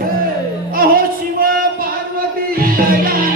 अहो शिवा पार्वती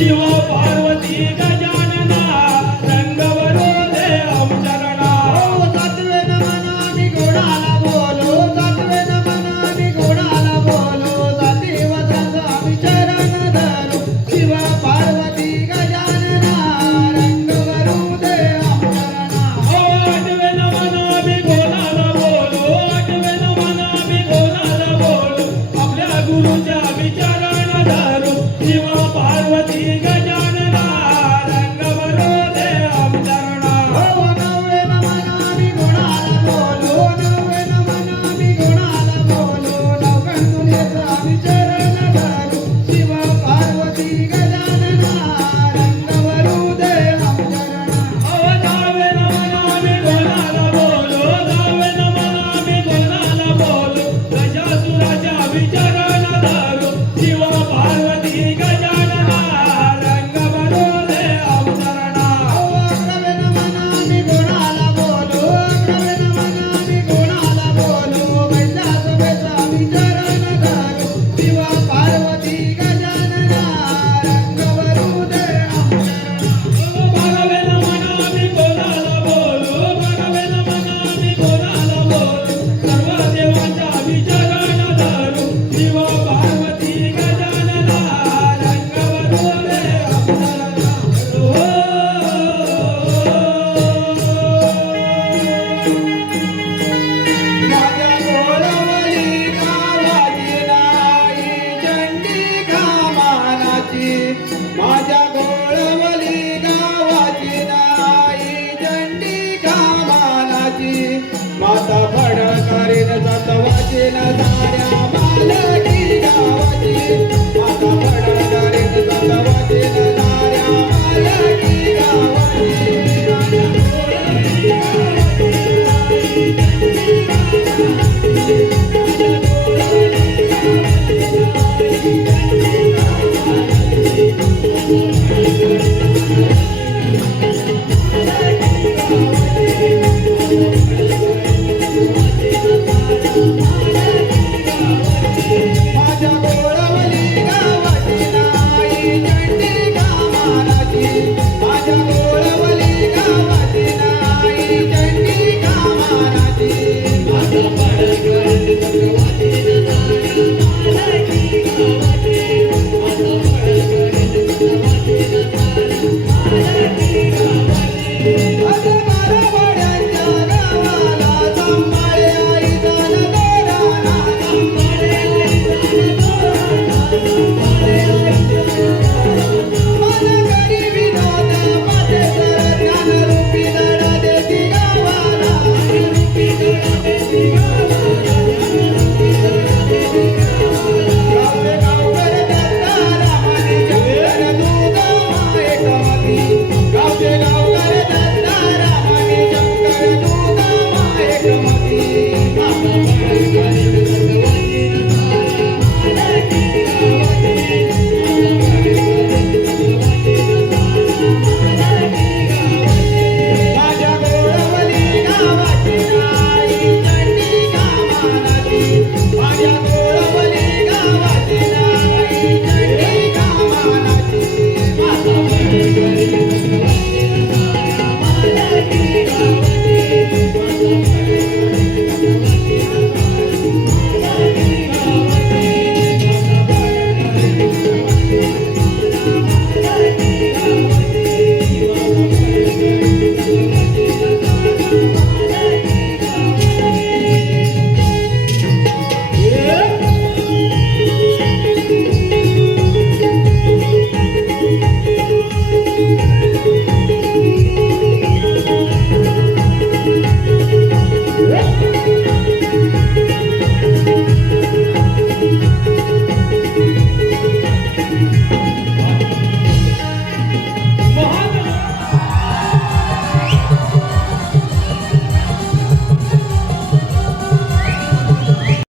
you.